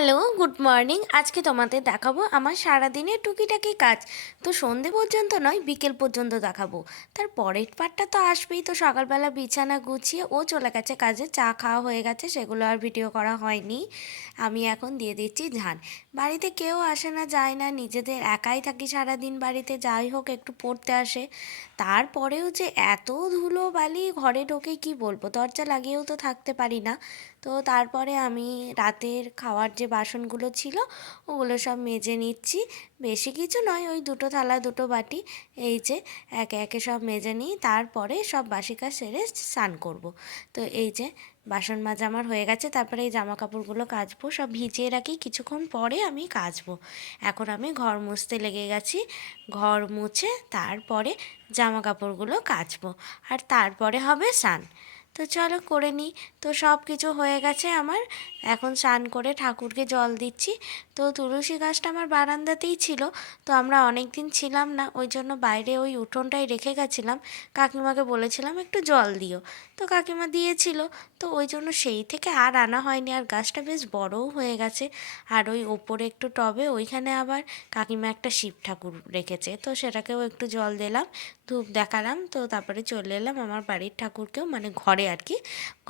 Hello, good morning. আজকে তোমাদের দেখাবো আমার সারাদিনের টুকিটাকি কাজ। তো সন্ধে পর্যন্ত নয়, বিকেল পর্যন্ত দেখাবো। তার পরের পার্টটা তো আসবেই। তো সকালবেলা বিছানা গুছিয়ে ও চলে গেছে কাজে, চা খাওয়া হয়ে গেছে, সেগুলো আর ভিডিও করা হয়নি। আমি এখন দিয়ে দিচ্ছি ঝান। বাড়িতে কেউ আসে না, যায় না, নিজেদের একাই থাকি সারাদিন বাড়িতে, যাই হোক একটু পড়তে আসে। তারপরেও যে এত ধুলো বালি ঘরে ঢোকে কি বলবো, দরজা লাগিয়েও তো থাকতে পারি না। তো তারপরে আমি রাতের খাওয়ার যে বাসনগুলো ছিল ওগুলো সব মেজে নিচ্ছি। বেশি কিছু নয়, ওই দুটো থালা দুটো বাটি, এই যে একে একে সব মেজে নিই। তারপরে সব বাসি কাজ সেরে স্নান করব। তো এই যে বাসন মাজা আমার হয়ে গেছে। তারপরে এই জামা কাপড়গুলো কাচবো, সব ভিজিয়ে রাখি, কিছুক্ষণ পরে আমি কাচবো। এখন আমি ঘর মুছতে লেগে গেছি। ঘর মুছে তারপরে জামা কাপড়গুলো কাচবো, আর তারপরে হবে স্নান। তো চলো করে নিই। তো সব কিছু হয়ে গেছে আমার। এখন স্নান করে ঠাকুরকে জল দিচ্ছি। তো তুলসী গাছটা আমার বারান্দাতেই ছিল। তো আমরা অনেক দিন ছিলাম না, ওই জন্য বাইরে ওই উঠোনটাই রেখে গেছিলাম। কাকিমাকে বলেছিলাম একটু জল দিও, তো কাকিমা দিয়েছিল। তো ওই জন্য সেই থেকে আর আনা হয়নি। আর গাছটা বেশ বড়ও হয়ে গেছে। আর ওই ওপরে একটু টবে ওইখানে আবার কাকিমা একটা শিব ঠাকুর রেখেছে, তো সেটাকেও একটু জল দিলাম, ধূপ দেখালাম। তো তারপরে চলে এলাম আমার বাড়ির ঠাকুরকেও, মানে ঘরে আর কি,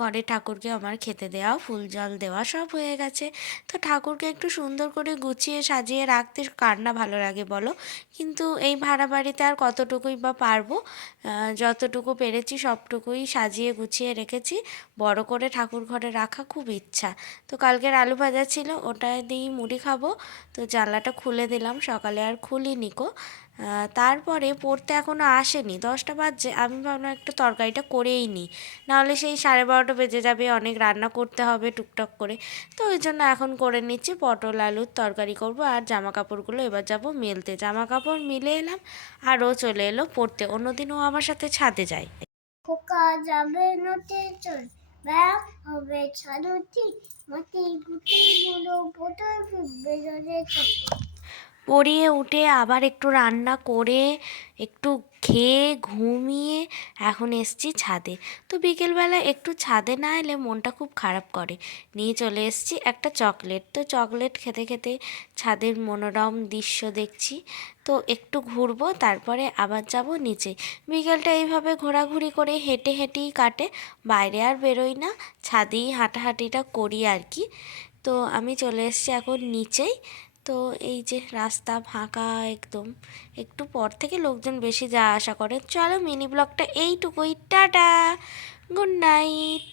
ঘরে ঠাকুরকে আমার খেতে দেওয়া, ফুল জল দেওয়া সব হয়ে গেছে। তো ঠাকুরকে একটু সুন্দর করে গুছিয়ে সাজিয়ে রাখতে কার না ভালো লাগে বলো। কিন্তু এই ভাড়া বাড়িতে আর কতটুকুই বা পারবো। যতটুকু পেরেছি সবটুকুই সাজিয়ে গুছিয়ে রেখেছি। বড় করে ঠাকুর ঘরে রাখা খুব ইচ্ছা। তো কালকের আলু ভাজা ছিল, ওটা দিয়েই মুড়ি খাবো। তো জানলাটা খুলে দিলাম, সকালে আর খুলিনি কো। তারপরে পড়তে এখনও আসেনি, 10টা বাজছে। আমি ভাবলাম একটু তরকারিটা করেই নিই, নাহলে সেই 12:30 বেজে যাবে, অনেক রান্না করতে হবে টুকটাক করে। তো ওই জন্য এখন করে নিচ্ছি, পটল আলুর তরকারি করব। আর জামা কাপড়গুলো এবার যাব মেলতে। জামা কাপড় মিলে এলাম, আর ও চলে এলো পড়তে। অন্যদিন ও আমার সাথে ছাদে যায়। খোকা যাবে নদে চল, ব্যায়াম হবে ছাদুতি, মাটি গুটি গুলো বোতল ফুটবে জলে চল। পড়িয়ে উঠে আবার একটু রান্না করে একটু খেয়ে ঘুমিয়ে এখন এসছি ছাদে। তো বিকেলবেলা একটু ছাদে না এলে মনটা খুব খারাপ করে। নিয়ে চলে এসছি একটা চকলেট। তো চকলেট খেতে খেতে ছাদের মনোরম দৃশ্য দেখছি। তো একটু ঘুরবো, তারপরে আবার যাব নিচে। বিকেলটা এইভাবে ঘোরাঘুরি করে হেঁটে হেঁটেই কাটে, বাইরে আর বেরোই না, ছাদেই হাঁটাহাঁটিটা করি আর কি। তো আমি চলে এসেছি এখন নিচেই। তো এই যে রাস্তা ফাঁকা একদম, একটু পর থেকে লোকজন বেশি যাওয়া আসা করে। চলো মিনি ব্লগটা এইটুকুই, টাটা, গুড নাইট।